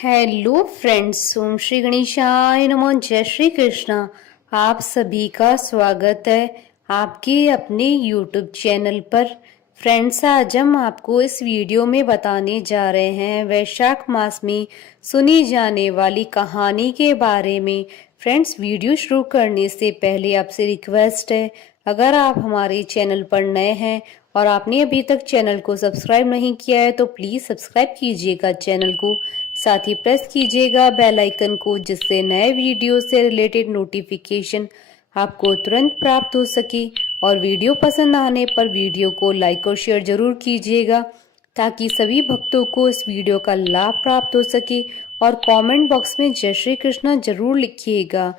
Hello friends, ओम श्री गणेशाय नमः। जय श्री कृष्णा। आप सभी का स्वागत है आपके अपने यूट्यूब चैनल पर। फ्रेंड्स, आज हम आपको इस वीडियो में बताने जा रहे हैं वैशाख मास में सुनी जाने वाली कहानी के बारे में। फ्रेंड्स, वीडियो शुरू करने से पहले आपसे रिक्वेस्ट है, अगर आप हमारे चैनल पर नए हैं और आपने अभी तक चैनल को सब्सक्राइब नहीं किया है तो प्लीज़ सब्सक्राइब कीजिएगा चैनल को। साथ ही प्रेस कीजिएगा बेल आइकन को, जिससे नए वीडियो से रिलेटेड नोटिफिकेशन आपको तुरंत प्राप्त हो सके। और वीडियो पसंद आने पर वीडियो को लाइक और शेयर जरूर कीजिएगा, ताकि सभी भक्तों को इस वीडियो का लाभ प्राप्त हो सके। और कमेंट बॉक्स में जय श्री कृष्णा जरूर लिखिएगा।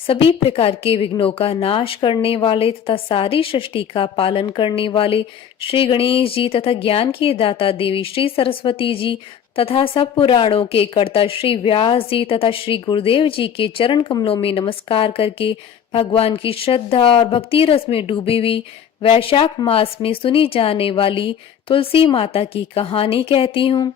सभी प्रकार के विघ्नों का नाश करने वाले तथा सारी सृष्टि का पालन करने वाले श्री गणेश जी तथा ज्ञान के दाता देवी श्री सरस्वती जी तथा सब पुराणों के कर्ता श्री व्यास जी तथा श्री गुरुदेव जी के चरण कमलों में नमस्कार करके भगवान की श्रद्धा और भक्ति रस में डूबी हुई वैशाख मास में सुनी जाने वाली तुलसी माता की कहानी कहती हूँ।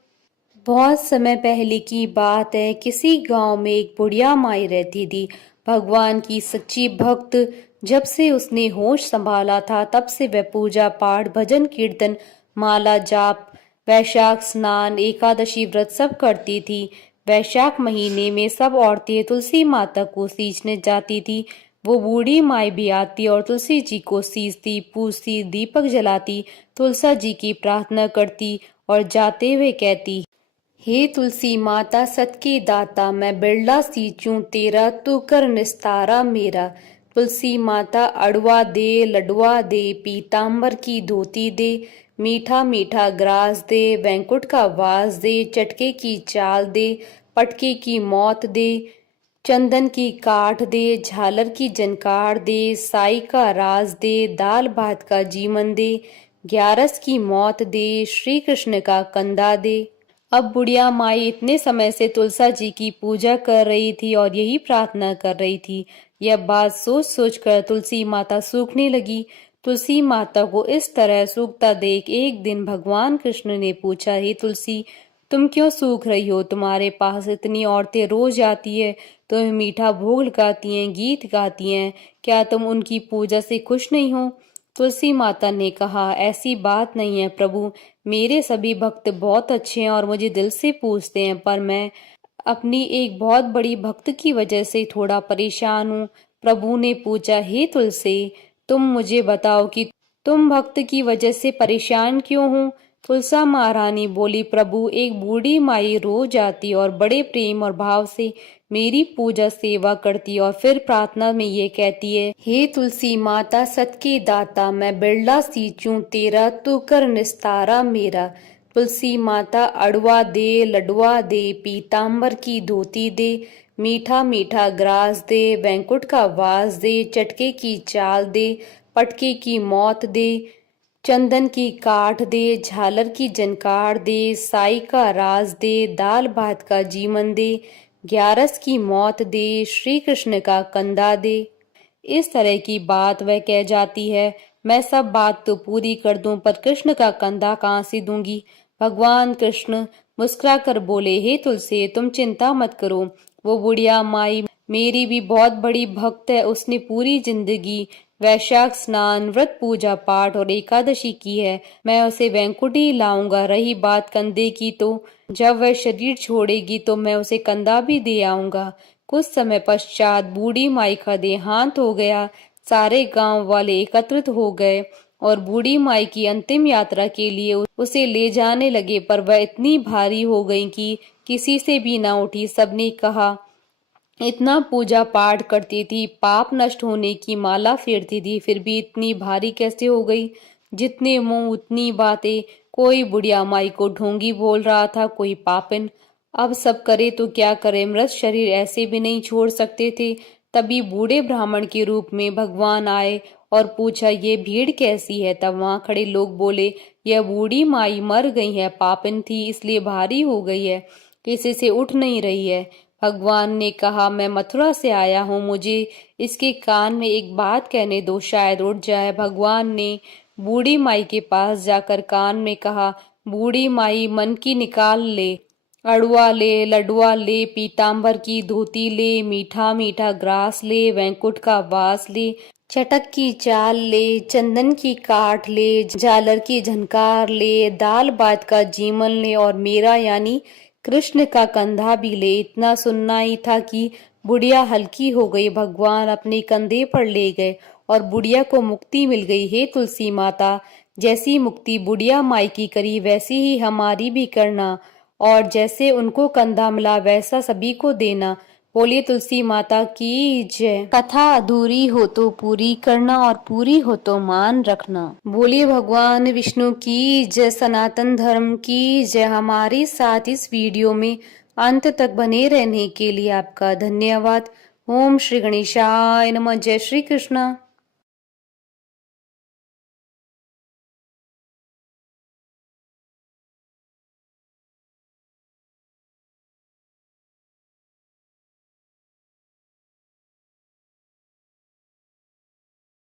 बहुत समय पहले की बात है। किसी गांव में एक बुढ़िया माई रहती थी, भगवान की सच्ची भक्त। जब से उसने होश संभाला था तब से वह पूजा पाठ, भजन कीर्तन, माला जाप, वैशाख स्नान, एकादशी व्रत सब करती थी। वैशाख महीने में सब औरतें तुलसी माता को सींचने जाती थी। वो बूढ़ी माई भी आती और तुलसी जी को सींचती, पूजती, दीपक जलाती, तुलसा जी की प्रार्थना करती और जाते हुए कहती, हे तुलसी माता सत के दाता, मैं बिरला सींचूं तेरा, तू कर निस्तारा मेरा। तुलसी माता अड़वा दे, लडवा दे, पीतांबर की धोती दे, मीठा मीठा ग्रास दे, वैंकुट का वास दे, चटके की चाल दे, पटके की मौत दे, चंदन की काठ दे, झालर की जनकार दे, साई का राज दे, दाल भात का जीवन दे, ग्यारस की मौत दे, श्री कृष्ण का कंधा दे। अब बुढ़िया माई इतने समय से तुलसा जी की पूजा कर रही थी और यही प्रार्थना कर रही थी। यह बात सोच सोच कर तुलसी माता सूखने लगी। तुलसी माता को इस तरह सूखता देख एक दिन भगवान कृष्ण ने पूछा, हे तुलसी, तुम क्यों सूख रही हो? तुम्हारे पास इतनी औरतें रोज आती है, तुम्हें मीठा भोग लगाती हैं, गीत गाती हैं, क्या तुम उनकी पूजा से खुश नहीं हो? तुलसी माता ने कहा, ऐसी बात नहीं है प्रभु, मेरे सभी भक्त बहुत अच्छे हैं और मुझे दिल से पूजते हैं, पर मैं अपनी एक बहुत बड़ी भक्त की वजह से थोड़ा परेशान हूँ। प्रभु ने पूछा, हे तुलसी, तुम मुझे बताओ कि तुम भक्त की वजह से परेशान क्यों हो? तुलसा महारानी बोली, प्रभु, एक बूढ़ी माई रोज आती और बड़े प्रेम और भाव से मेरी पूजा सेवा करती और फिर प्रार्थना में ये कहती है, हे तुलसी माता सत के दाता, मैं बिरला सींचूं तेरा, तू कर निस्तारा मेरा। तुलसी माता अड़वा दे, लडवा दे, पीतांबर की धोती दे, मीठा मीठा ग्रास दे, वैंकुट का वास दे, चटके की चाल दे, पटके की मौत दे, चंदन की काठ दे, झालर की जनकार दे, साई का राज दे, दाल भात का जीवन दे, ग्यारस की मौत दे, श्री कृष्ण का कंधा दे। इस तरह की बात वह कह जाती है। मैं सब बात तो पूरी कर दूं, पर कृष्ण का कंधा कहाँ से दूंगी? भगवान कृष्ण मुस्कुरा कर बोले, हे तुलसी, तुम चिंता मत करो। वो बुढ़िया माई मेरी भी बहुत बड़ी भक्त है। उसने पूरी जिंदगी वैशाख स्नान, व्रत, पूजा पाठ और एकादशी की है। मैं उसे वैंकुट ही लाऊंगा। रही बात कंधे की, तो जब वह शरीर छोड़ेगी तो मैं उसे कंधा भी दे आऊंगा। कुछ समय पश्चात बूढ़ी माई का देहांत हो गया। सारे गांव वाले एकत्रित हो गए और बूढ़ी माई की अंतिम यात्रा के लिए उसे ले जाने लगे, पर वह इतनी भारी हो गई कि किसी से भी ना उठी। सबने कहा, इतना पूजा पाठ करती थी, पाप नष्ट होने की माला फेरती थी, फिर भी इतनी भारी कैसे हो गई? जितने मुंह उतनी बातें। कोई बुढ़िया माई को ढोंगी बोल रहा था, कोई पापिन। अब सब करे तो क्या करे, मृत शरीर ऐसे भी नहीं छोड़ सकते थे। तभी बूढ़े ब्राह्मण के रूप में भगवान आए और पूछा, ये भीड़ कैसी है? तब वहां खड़े लोग बोले, यह बूढ़ी माई मर गई है, पापिन थी इसलिए भारी हो गई है, किसी से उठ नहीं रही है। भगवान ने कहा, मैं मथुरा से आया हूँ, मुझे इसके कान में एक बात कहने दो, शायद उठ जाए। भगवान ने बूढ़ी माई के पास जाकर कान में कहा, बूढ़ी माई, मन की निकाल ले, अड़ुआ ले, लडुआ ले, पीताम्बर की धोती ले, मीठा मीठा ग्रास ले, वैकुंठ का वास ले, चटक की चाल ले, चंदन की काठ ले, झालर की झनकार ले, दाल बात का जीमन ले और मेरा यानी कृष्ण का कंधा भी ले। इतना सुनना ही था कि बुढ़िया हल्की हो गई। भगवान अपने कंधे पर ले गए और बुढ़िया को मुक्ति मिल गई। हे तुलसी माता, जैसी मुक्ति बुढ़िया माई की करी वैसी ही हमारी भी करना, और जैसे उनको कंधा मिला वैसा सभी को देना। बोलिए तुलसी माता की जय। कथा अधूरी हो तो पूरी करना और पूरी हो तो मान रखना। बोलिए भगवान विष्णु की जय, सनातन धर्म की जय। हमारे साथ इस वीडियो में अंत तक बने रहने के लिए आपका धन्यवाद। ओम श्री गणेशाय नमः। जय श्री कृष्ण।